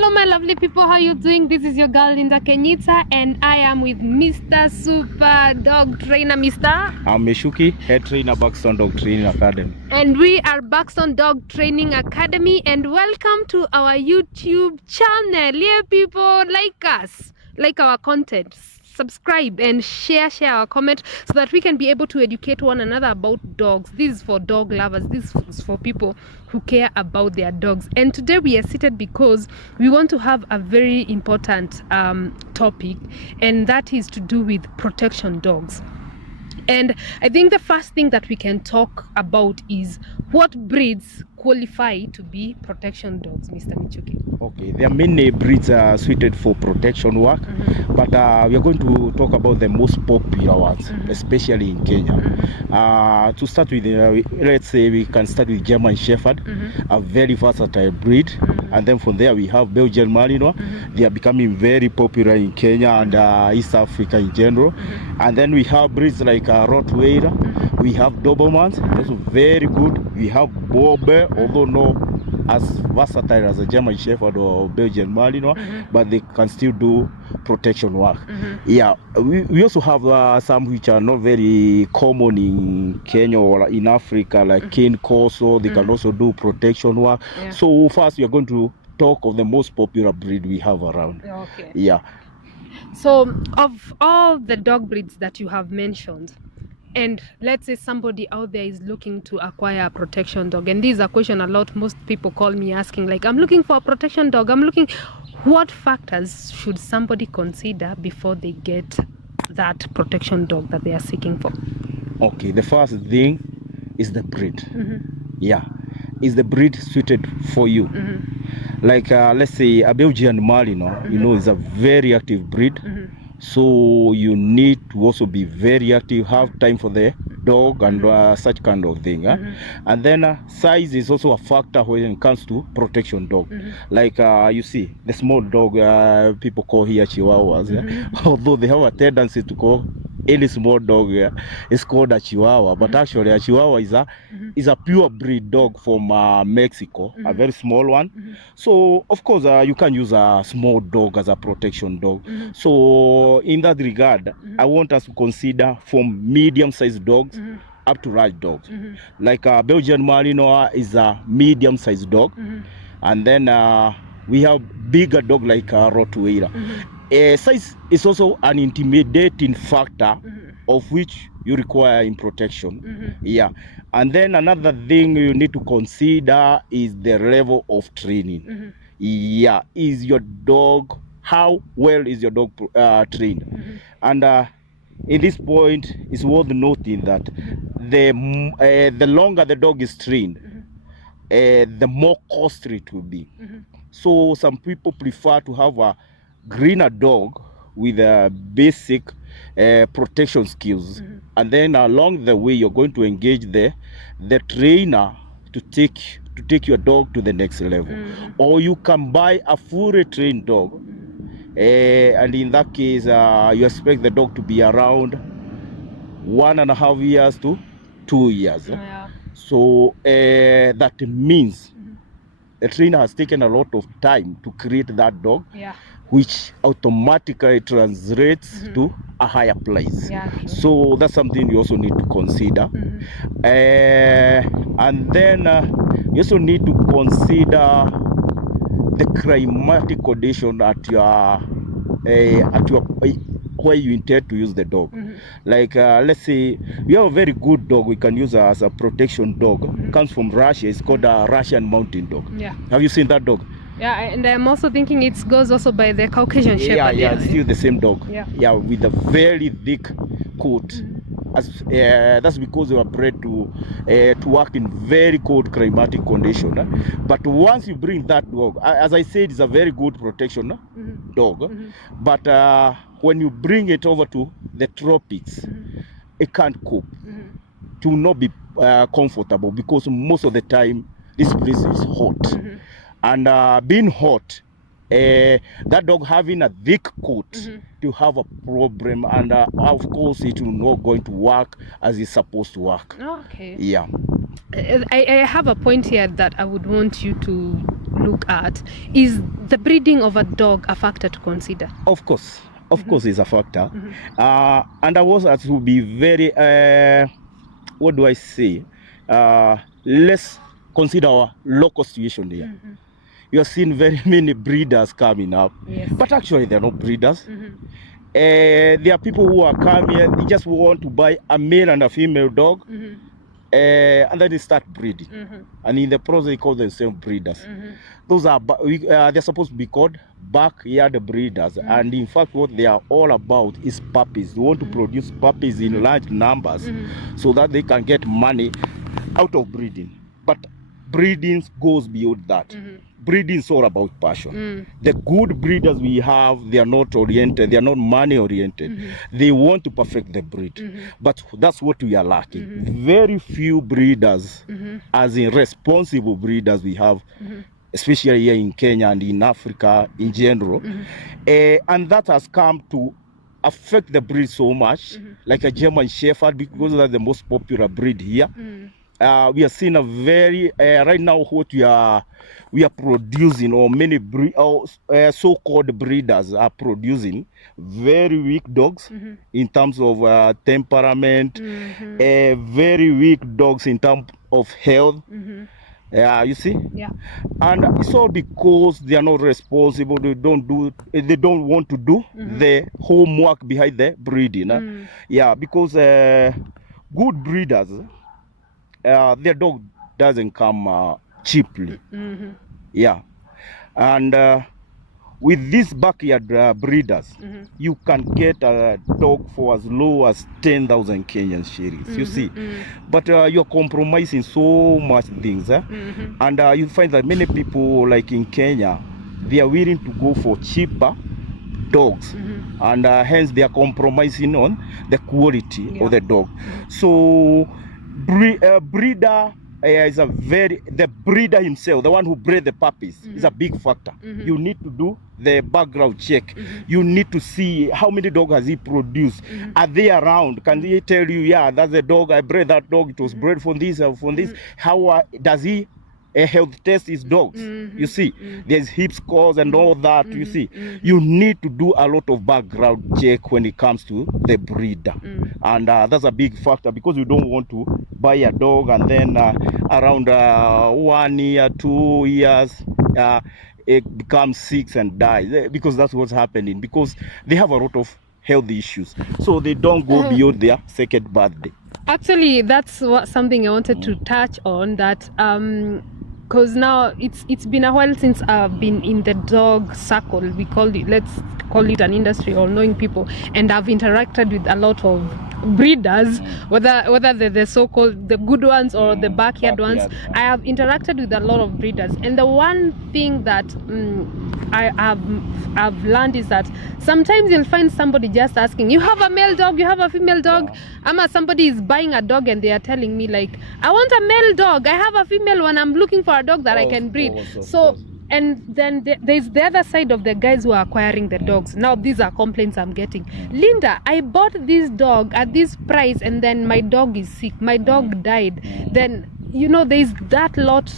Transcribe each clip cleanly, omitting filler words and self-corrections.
Hello my lovely people, how you doing? This is your girl Linda Kenyita and I am with Mr. Super Dog Trainer. I'm Meshuki, head trainer, Buxton Dog Training Academy. And we are Buxton Dog Training Academy and welcome to our YouTube channel. Yeah people, like us, like our content, subscribe and share our comment so that we can be able to educate one another about dogs. This is for dog lovers, this is for people who care about their dogs. And today we are seated because we want to have a very important topic, and that is to do with protection dogs. And I think the first thing that we can talk about is what breeds qualify to be protection dogs, Mr. Michuki. Okay, there are many breeds suited for protection work, but we are going to talk about the most popular ones, especially in Kenya. To start with, let's say we can start with German Shepherd, a very versatile breed, and then from there we have Belgian Malinois. They are becoming very popular in Kenya and East Africa in general. And then we have breeds like Rottweiler. We have Dobermans, also very good. We have Bobe, although not as versatile as a German Shepherd or Belgian Malinois, but they can still do protection work. Yeah, we also have some which are not very common in Kenya or in Africa, like Cane Corso. They can also do protection work. So first we are going to talk of the most popular breed we have around. Okay. Yeah. So of all the dog breeds that you have mentioned, and let's say somebody out there is looking to acquire a protection dog, and this is a question a lot most people call me asking, like, I'm looking for a protection dog, what factors should somebody consider before they get that protection dog that they are seeking for? Okay, the first thing is the breed. Yeah, is the breed suited for you? Like let's say a Belgian Malinois, you know, is a very active breed. So you need to also be very active, have time for the dog and such kind of thing. And then size is also a factor when it comes to protection dog. Like you see, the small dog people call here Chihuahuas, although they have a tendency to call any small dog is called a Chihuahua, but actually a Chihuahua is a pure breed dog from Mexico, a very small one. So of course you can use a small dog as a protection dog. So in that regard, I want us to consider from medium-sized dogs up to large dogs. Like Belgian Malinois is a medium-sized dog, and then we have bigger dog like Rottweiler. Size is also an intimidating factor of which you require in protection. Yeah, and then another thing you need to consider is the level of training. Yeah, is your dog, how well is your dog trained? And in this point, it's worth noting that the longer the dog is trained, the more costly it will be. So some people prefer to have a greener dog with basic protection skills, and then along the way you're going to engage the trainer to take your dog to the next level. Or you can buy a fully trained dog, and in that case you expect the dog to be around 1.5 years to 2 years. So that means the trainer has taken a lot of time to create that dog, which automatically translates to a higher price. So that's something you also need to consider. And then you also need to consider the climatic condition at your where you intend to use the dog. Like let's say we have a very good dog we can use as a protection dog. Comes from Russia. It's called a Russian mountain dog. Have you seen that dog? Yeah, and I'm also thinking it goes also by the Caucasian Shepherd. Yeah, it's still the same dog. Yeah, with a very thick coat. That's because they were bred to work in very cold climatic condition. But once you bring that dog, as I said, it's a very good protection dog. But when you bring it over to the tropics, it can't cope. It will not be comfortable because most of the time this place is hot. And being hot, that dog having a thick coat to have a problem, and of course it will not going to work as it's supposed to work. Okay. Yeah. I have a point here that I would want you to look at. Is the breeding of a dog a factor to consider? Of course. Of course, is a factor. And I was to be very, what do I say? Let's consider our local situation here. You have seen very many breeders coming up, but actually they're not breeders. There are people who are coming here, they just want to buy a male and a female dog, and then they start breeding. And in the process, they call themselves breeders. Those are, they're supposed to be called backyard breeders. And in fact, what they are all about is puppies. They want to produce puppies in large numbers so that they can get money out of breeding. But breeding goes beyond that. Breeding is all about passion. The good breeders we have, they are not oriented, they are not money oriented. They want to perfect the breed. But that's what we are lacking. Very few breeders, as in responsible breeders we have, especially here in Kenya and in Africa in general. And that has come to affect the breed so much, like a German Shepherd, because that's the most popular breed here. We are seeing a very right now what we are producing, or many so-called breeders are producing very weak dogs in terms of temperament, very weak dogs in terms of health. You see, and it's all because they are not responsible. They don't want to do the homework behind the breeding. Because good breeders, their dog doesn't come cheaply. And with these backyard breeders, you can get a dog for as low as 10,000 Kenyan shillings. You see, but you're compromising so much things, and you find that many people, like in Kenya, they are willing to go for cheaper dogs, and hence they are compromising on the quality of the dog. So breeder is the breeder himself, the one who bred the puppies, is a big factor. You need to do the background check. You need to see how many dogs has he produced. Are they around? Can he tell you, yeah, that's the dog, I bred that dog, it was bred from this or from this? How does he health test his dogs? You see, there's hip scores and all that. You see, you need to do a lot of background check when it comes to the breeder. And that's a big factor, because you don't want to buy a dog and then around 1 year, 2 years, it becomes sick and dies, because that's what's happening, because they have a lot of health issues, so they don't go beyond their second birthday. Actually, that's something I wanted to touch on, that because now it's been a while since I've been in the dog circle. Let's call it an industry, or knowing people, and I've interacted with a lot of breeders, whether they're the so-called the good ones or the backyard ones. I have interacted with a lot of breeders, and the one thing that I've learned is that sometimes you'll find somebody just asking, you have a male dog, you have a female dog. Somebody is buying a dog and they are telling me, like, I want a male dog, I have a female one, I'm looking for a dog that I can breed. So, and then there's the other side of the guys who are acquiring the dogs. Now these are complaints I'm getting. Linda, I bought this dog at this price, and then my dog is sick, my dog died. Then, you know, there's that lot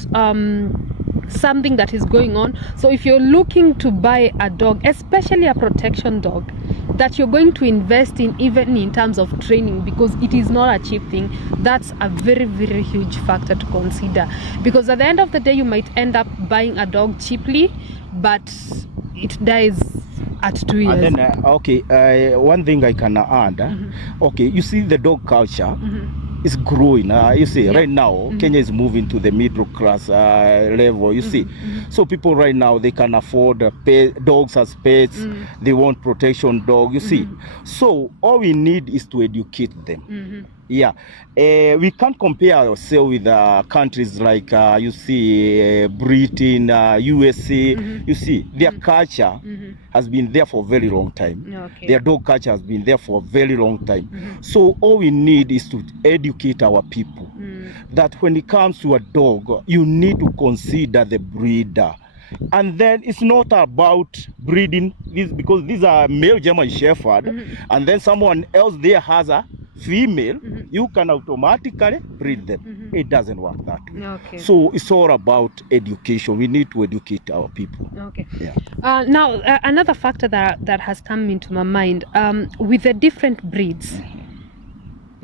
something that is going on. So if you're looking to buy a dog, especially a protection dog, that you're going to invest in, even in terms of training, because it is not a cheap thing, that's a very, very huge factor to consider. Because at the end of the day, you might end up buying a dog cheaply, but it dies at 2 years. And then, one thing I can add, okay, you see the dog culture is growing. You see, right now, Kenya is moving to the middle class level, you see. So people right now, they can afford dogs as pets. They want protection dog, you see. So all we need is to educate them. We can't compare ourselves with countries like, you see, Britain, USA. You see, their culture has been there for a very long time. Their dog culture has been there for a very long time. So all we need is to educate our people that when it comes to a dog, you need to consider the breeder. And then it's not about breeding this, because these are male German Shepherd, and then someone else there has a female, you can automatically breed them. It doesn't work that way. Okay. So it's all about education. We need to educate our people. Okay. Yeah. Now, another factor that has come into my mind, with the different breeds,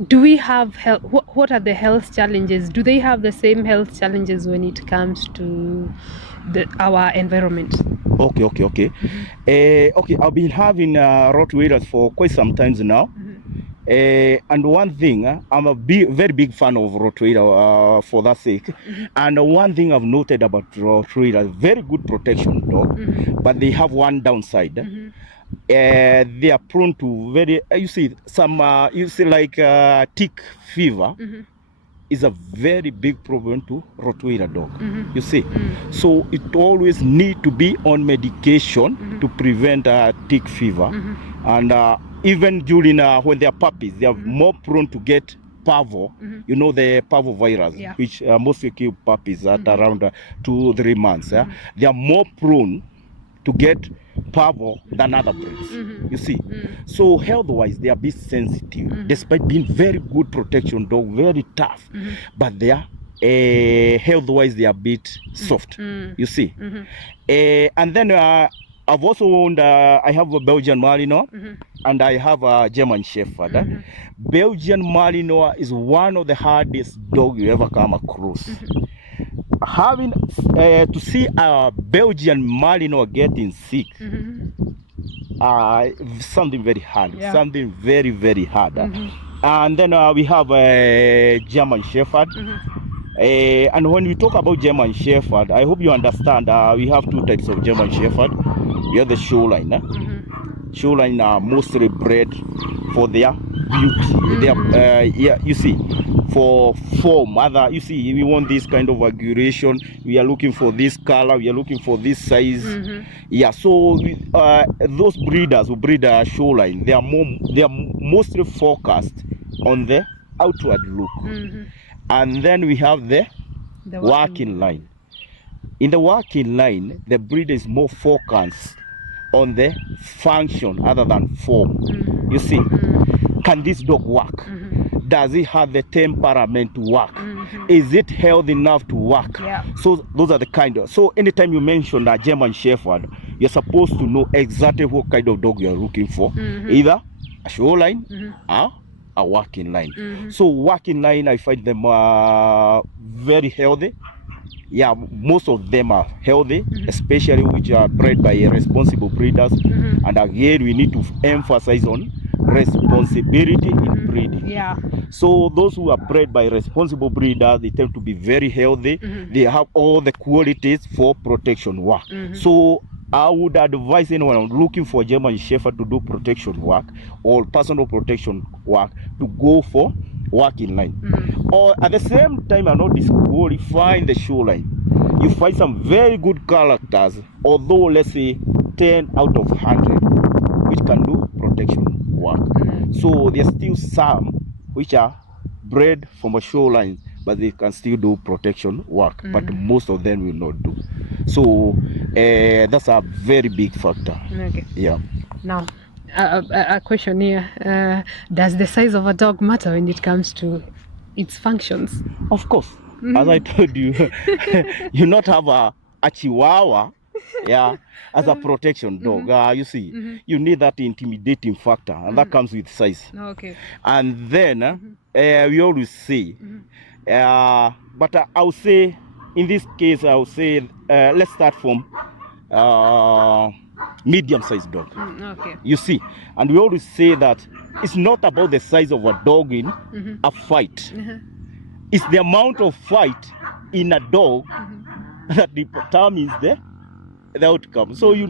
do we have health? What are the health challenges? Do they have the same health challenges when it comes to our environment? Okay. Okay. I've been having Rottweilers for quite some times now. And one thing, I'm a very big fan of Rottweiler for that sake. And one thing I've noted about Rottweiler, very good protection dog, but they have one downside. They are prone to very, like tick fever is a very big problem to Rottweiler dog. You see, so it always need to be on medication to prevent tick fever, and even during when they are puppies, they are more prone to get parvo. You know, the parvo virus, which mostly kill puppies at around 2-3 months. They are more prone to get parvo than other breeds. You see, so health-wise they are a bit sensitive, despite being very good protection dog, very tough, but they are health-wise they are a bit soft. You see, and then I've also owned, I have a Belgian Malinois and I have a German Shepherd. Belgian Malinois is one of the hardest dogs you ever come across. Having to see a Belgian Malinois getting sick, something very hard, something very, very hard. And then we have a German Shepherd. And when we talk about German Shepherd, I hope you understand we have two types of German Shepherd. We have the shoreline. Shoreline are mostly bred for their beauty. Their, you see, for form. You see, we want this kind of aggregation. We are looking for this color. We are looking for this size. Yeah. So those breeders who breed a shoreline, they are mostly focused on the outward look. And then we have the working line. In the working line, the breeder is more focused on the function other than form. You see, can this dog work? Does it have the temperament to work? Is it healthy enough to work? So those are the kind of, so anytime you mention a German Shepherd, you're supposed to know exactly what kind of dog you're looking for. Either a shoreline or a working line. So working line, I find them very healthy. Yeah, most of them are healthy, especially which are bred by responsible breeders. And again, we need to emphasize on responsibility in breeding. So those who are bred by responsible breeders, they tend to be very healthy. They have all the qualities for protection work. So I would advise anyone looking for German Shepherd to do protection work or personal protection work to go for working line. Or at the same time, I'm not disqualifying the shoreline. You find some very good characters, although let's say 10 out of 100, which can do protection work. So there's still some which are bred from a shoreline, but they can still do protection work. But most of them will not do. So that's a very big factor. Yeah. Now, a question here. Does the size of a dog matter when it comes to its functions? Of course. As I told you, you not have a Chihuahua as a protection dog. You see, you need that intimidating factor, and that comes with size. And then we always say, but I would say, in this case, I would say, let's start from medium-sized dog. You see, and we always say that it's not about the size of a dog in a fight. It's the amount of fight in a dog that determines the outcome. So you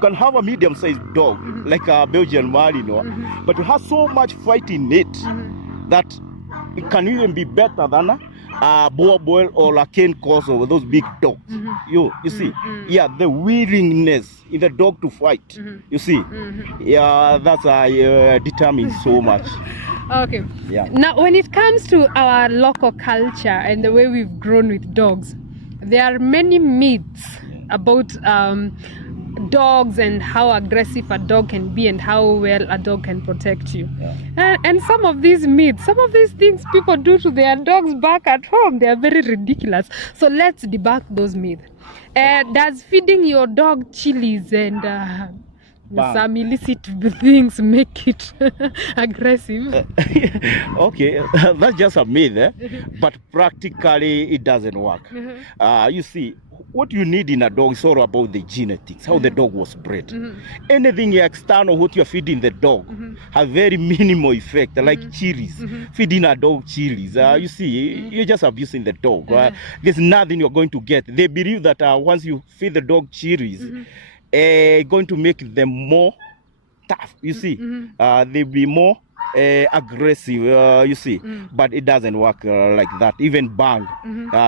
can have a medium-sized dog like a Belgian Malinois, but it has so much fight in it that it can even be better than a boa boil or a cane corso or those big dogs. You see, the willingness in the dog to fight. You see, that's determines so much. Now, when it comes to our local culture and the way we've grown with dogs, there are many myths about dogs and how aggressive a dog can be and how well a dog can protect you. And some of these myths, some of these things people do to their dogs back at home, they are very ridiculous. So let's debunk those myths. Does feeding your dog chilies and some illicit things make it aggressive? Okay, that's just a myth, but practically it doesn't work. You see, what you need in a dog is all about the genetics, how the dog was bred. Anything external, what you're feeding the dog, have very minimal effect, like chilies. Feeding a dog chilies, you see, you're just abusing the dog. There's nothing you're going to get. They believe that once you feed the dog chilies, going to make them more tough, you see. They'll be more aggressive, you see. But it doesn't work like that. Even bang,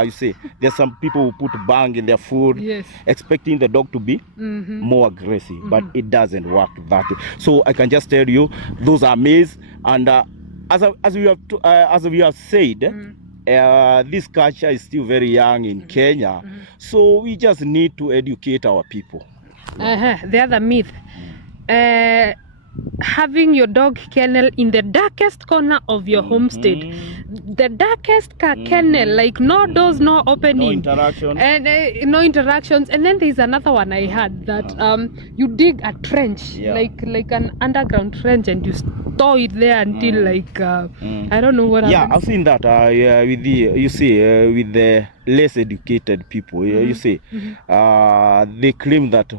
you see, there's some people who put bang in their food, expecting the dog to be more aggressive, but it doesn't work that way. So I can just tell you, those are myths. And as we have said, this culture is still very young in Kenya, so we just need to educate our people. The other myth, having your dog kennel in the darkest corner of your homestead. The darkest kennel, like no doors, no opening, no interaction, and no interactions. And then there's another one I heard that you dig a trench, like an underground trench, and you store it there until like I don't know what. Yeah, I've seen that. With the with the less educated people, you see, they claim that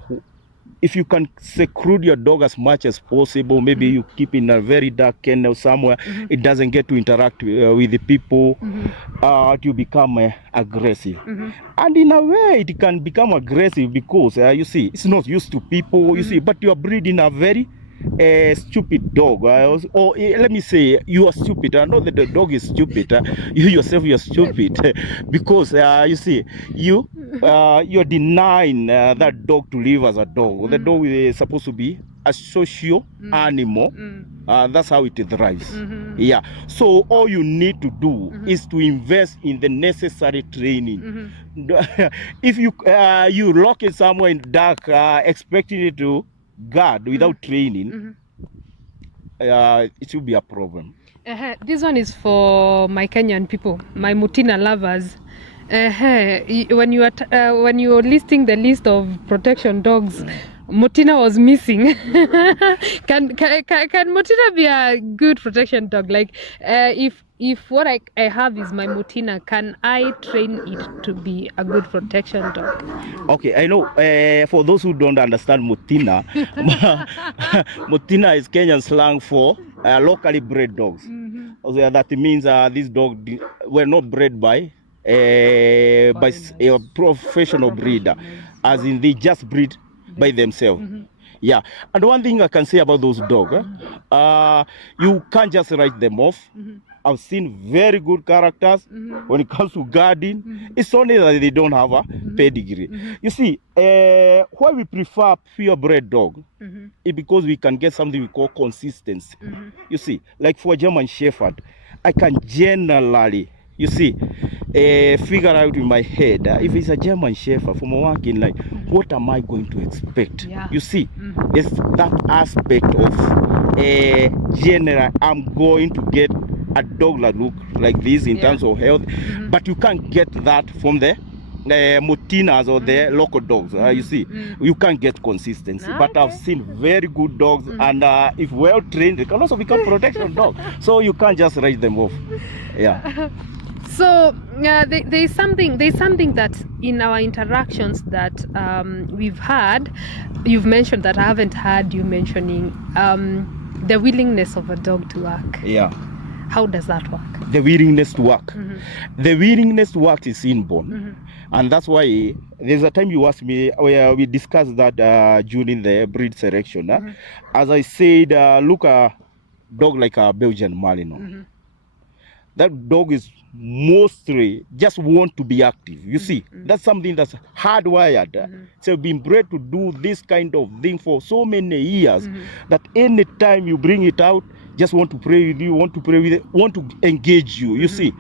if you can seclude your dog as much as possible, maybe you keep in a very dark kennel somewhere, it doesn't get to interact with the people, to become aggressive. And in a way, it can become aggressive because, you see, it's not used to people, you see, but you are breeding a very stupid dog, or let me say you are stupid. I know that the dog is stupid, you yourself you're stupid because you see you're denying that dog to live as a dog. The dog is supposed to be a social animal. That's how it thrives. Yeah, so all you need to do is to invest in the necessary training. If you lock it somewhere in dark, expecting it to guard without training, it will be a problem. This one is for my Kenyan people, my Mutina lovers. When you were listing the list of protection dogs, Mutina was missing. Can Mutina be a good protection dog? Like if what I have is my Mutina, can I train it to be a good protection dog? Okay, I know. For those who don't understand Mutina, Mutina is Kenyan slang for locally bred dogs. Also, that means these dogs were not bred by a professional breeder, as in they just breed by themselves. Yeah, and one thing I can say about those dogs, you can't just write them off. I've seen very good characters when it comes to guarding. It's only that they don't have a pedigree. You see, why we prefer purebred dog is because we can get something we call consistency. You see, like for German Shepherd, I can generally, you see, figure out in my head if it's a German Shepherd from a working line, what am I going to expect? You see, there's that aspect of general, I'm going to get a dog that look like this in terms of health, but you can't get that from the Mutinas or the local dogs. You see, you can't get consistency. But I've seen very good dogs, and if well trained, they can also become protection dogs. So you can't just write them off. Yeah. So there's something that in our interactions that we've had, you've mentioned that I haven't heard you mentioning the willingness of a dog to work. Yeah. How does that work? The willingness to work. The willingness to work is inborn. And that's why there's a time you asked me where we discussed that during the breed selection. As I said, look a dog like a Belgian Malinois. That dog is mostly just want to be active. You see, that's something that's hardwired. So been bred to do this kind of thing for so many years that any time you bring it out, just want to play with you, want to play with it, want to engage you, you see.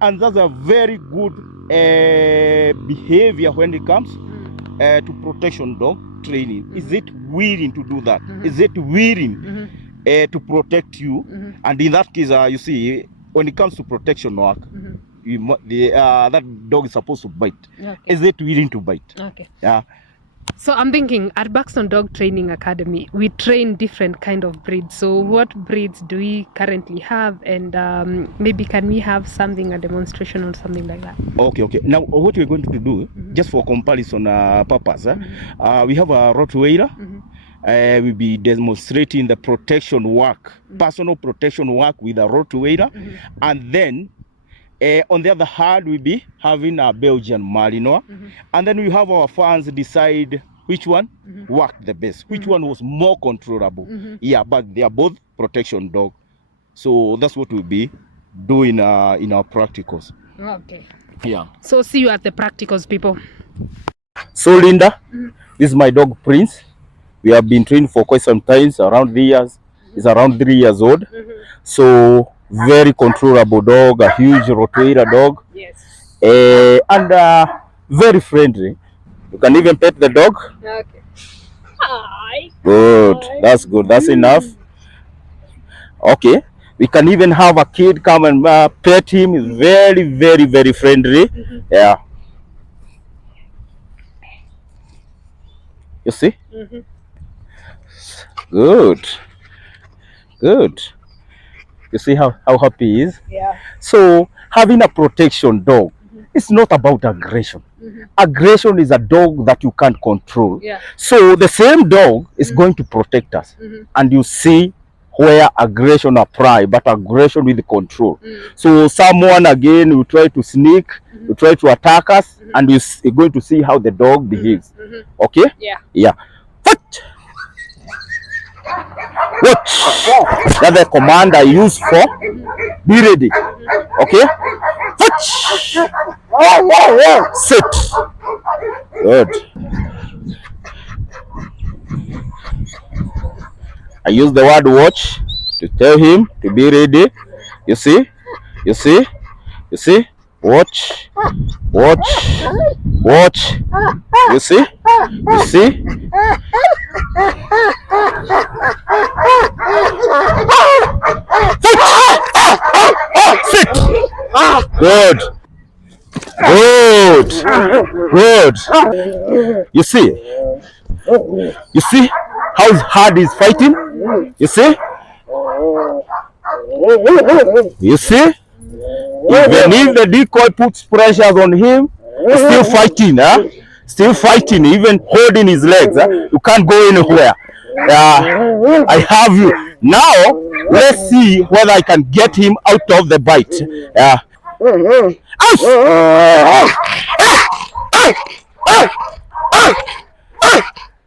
And that's a very good behavior when it comes to protection dog training, is it willing to do that? Is it willing to protect you? And in that case, you see, when it comes to protection work, that dog is supposed to bite. Okay. Is it willing to bite? Okay. Yeah. So I'm thinking at Buxton Dog Training Academy, we train different kind of breeds. So what breeds do we currently have? And maybe can we have something, a demonstration or something like that? Okay. Now what we're going to do, just for comparison purpose, we have a Rottweiler. We'll be demonstrating the protection work, personal protection work with a Rottweiler. And then on the other hand, we'll be having a Belgian Malinois. And then we have our fans decide which one worked the best, which one was more controllable. Yeah, but they are both protection dog. So that's what we'll be doing in our practicals. Okay. Yeah. So see you at the practicals, people. So Linda, this is my dog Prince. We have been trained for quite some time, around 3 years. He's around 3 years old. So very controllable dog, a huge Rottweiler dog. Yes. And very friendly. You can even pet the dog. Okay. Hi. Good. Hi. That's good. That's enough. Okay. We can even have a kid come and pet him. He's very, very, very friendly. Yeah. You see? Good. Good. You see how happy he is? Yeah. So having a protection dog, it's not about aggression. Aggression is a dog that you can't control. Yeah. So the same dog is going to protect us. And you see where aggression apply, but aggression with control. So someone again will try to sneak, will try to attack us, and you're going to see how the dog behaves. Okay? Yeah. Yeah. What? That's the command I use for be ready. Okay? Sit. Good. I use the word watch to tell him to be ready. You see? You see? You see? Watch. Watch. Watch. You see? You see? Sit. Good. Good. Good. You see? You see how hard he's fighting? You see? You see? Even if the decoy puts pressures on him, he's still fighting, huh? Still fighting, even holding his legs. Huh? You can't go anywhere. I have you. Now, let's see whether I can get him out of the bite.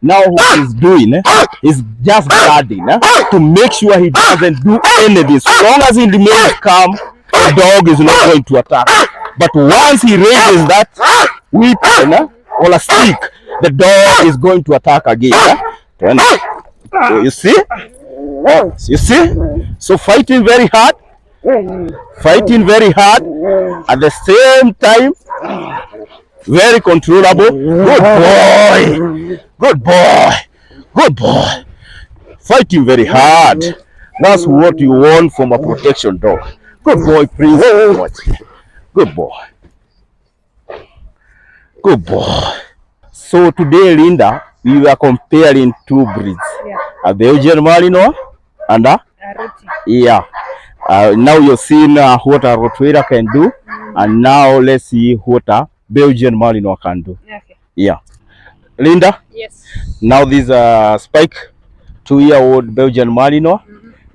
Now what he's doing is just guarding to make sure he doesn't do anything. So long as he remains calm, the dog is not going to attack. But once he raises that weapon or a stick, the dog is going to attack again. So you see? You see? So fighting very hard. Fighting very hard. At the same time, very controllable. Good boy. Good boy. Good boy. Fighting very hard. That's what you want from a protection dog. Good boy, Prince. Good boy. Good boy. So today, Linda, we were comparing two breeds. Yeah. A Belgian Malinois and a Rottweiler. Yeah. Now you've seen what a Rottweiler can do. And now let's see what a Belgian Malinois can do. Okay. Yeah. Linda? Yes. Now this Spike, 2-year-old Belgian Malinois.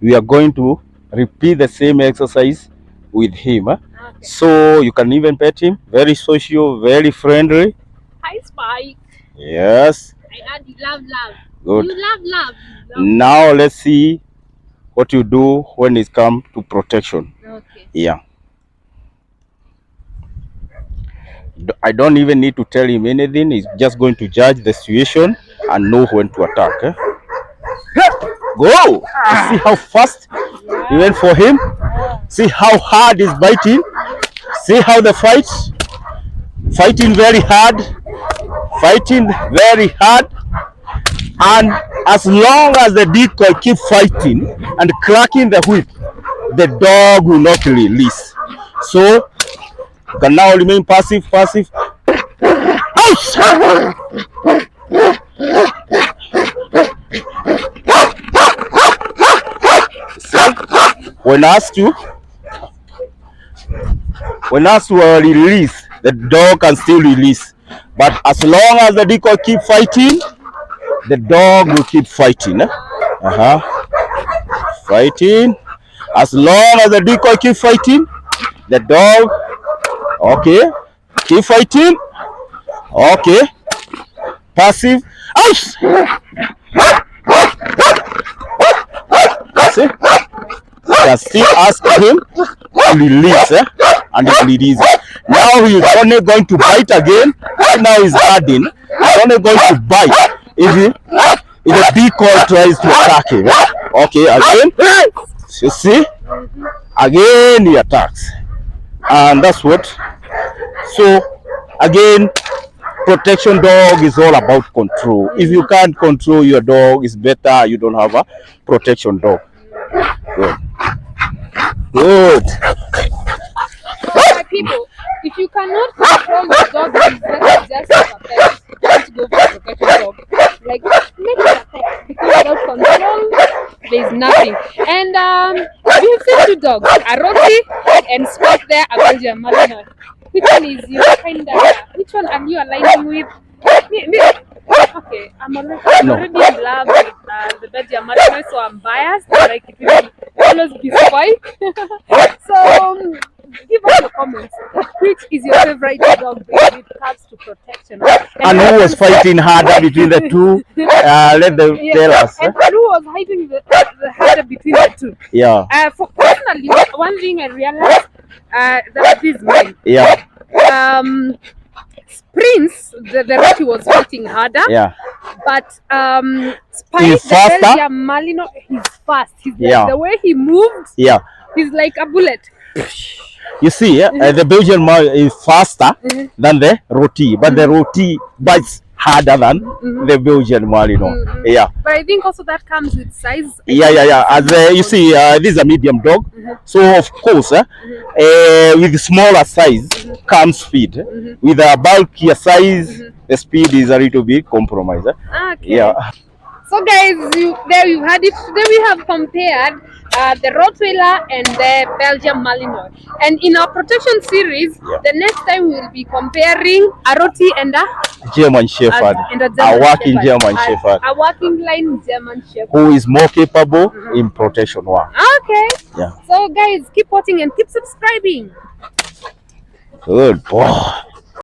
We are going to repeat the same exercise with him. Okay. So you can even pet him. Very social, very friendly. Hi, Spike. Yes. I heard you love love. Good. You love. Now let's see what you do when it comes to protection. Okay. Yeah. I don't even need to tell him anything. He's just going to judge the situation and know when to attack. Go! See how fast he went for him? See how hard he's biting? See how the fighting very hard? fighting very hard, and as long as the decoy keep fighting and cracking the whip, the dog will not release. So you can now remain passive. When asked to release, the dog can still release. But as long as the decoy keep fighting, the dog will keep fighting. Fighting. As long as the decoy keep fighting, the dog, okay, keep fighting. Okay, passive. See? Can still ask him to release, and he releases. Now he's only going to bite again. Now he's adding. He's only going to bite if the decoy tries to attack him. Okay, again. You see? Again he attacks. And that's what. So again, protection dog is all about control. If you can't control your dog, it's better you don't have a protection dog. Good. People, if you cannot control your dog, it's better just have a pet. Don't go for a protection dog. Like, make it a pet, because without control, there's nothing. And we have seen two dogs, a Rotty and spot there, a Belgian Malinois. Which one is your which one are you aligning with? Okay, I'm already in love with the Belgian Malinois, so I'm biased. Like, it will always be spike. So give us your comments. Which is your favorite dog breed with regards to protection? And who was fighting harder between the two? Let them tell us. And who was fighting the harder between the two? Yeah. For personally, one thing I realized that is mine. Yeah. Prince, the Rotty was fighting harder. Yeah. But Spike, the Belgian Malinois, he's fast. He's like, the way he moved, he's like a bullet. You see, the Belgian Malinois is faster than the Rotty, but the Rotty bites harder than the Belgian Malinois. Yeah. But I think also that comes with size. Yeah. As you see, this is a medium dog, so of course, with smaller size comes speed. With a bulkier size, the speed is a little bit compromised. Okay. Yeah. So guys, there you had it. Today we have compared the Rottweiler and the Belgian Malinois. And in our protection series, the next time we will be comparing a Rotty and a German Shepherd, a working German Shepherd, a working line German Shepherd, who is more capable in protection work. Okay. Yeah. So guys, keep watching and keep subscribing. Good boy.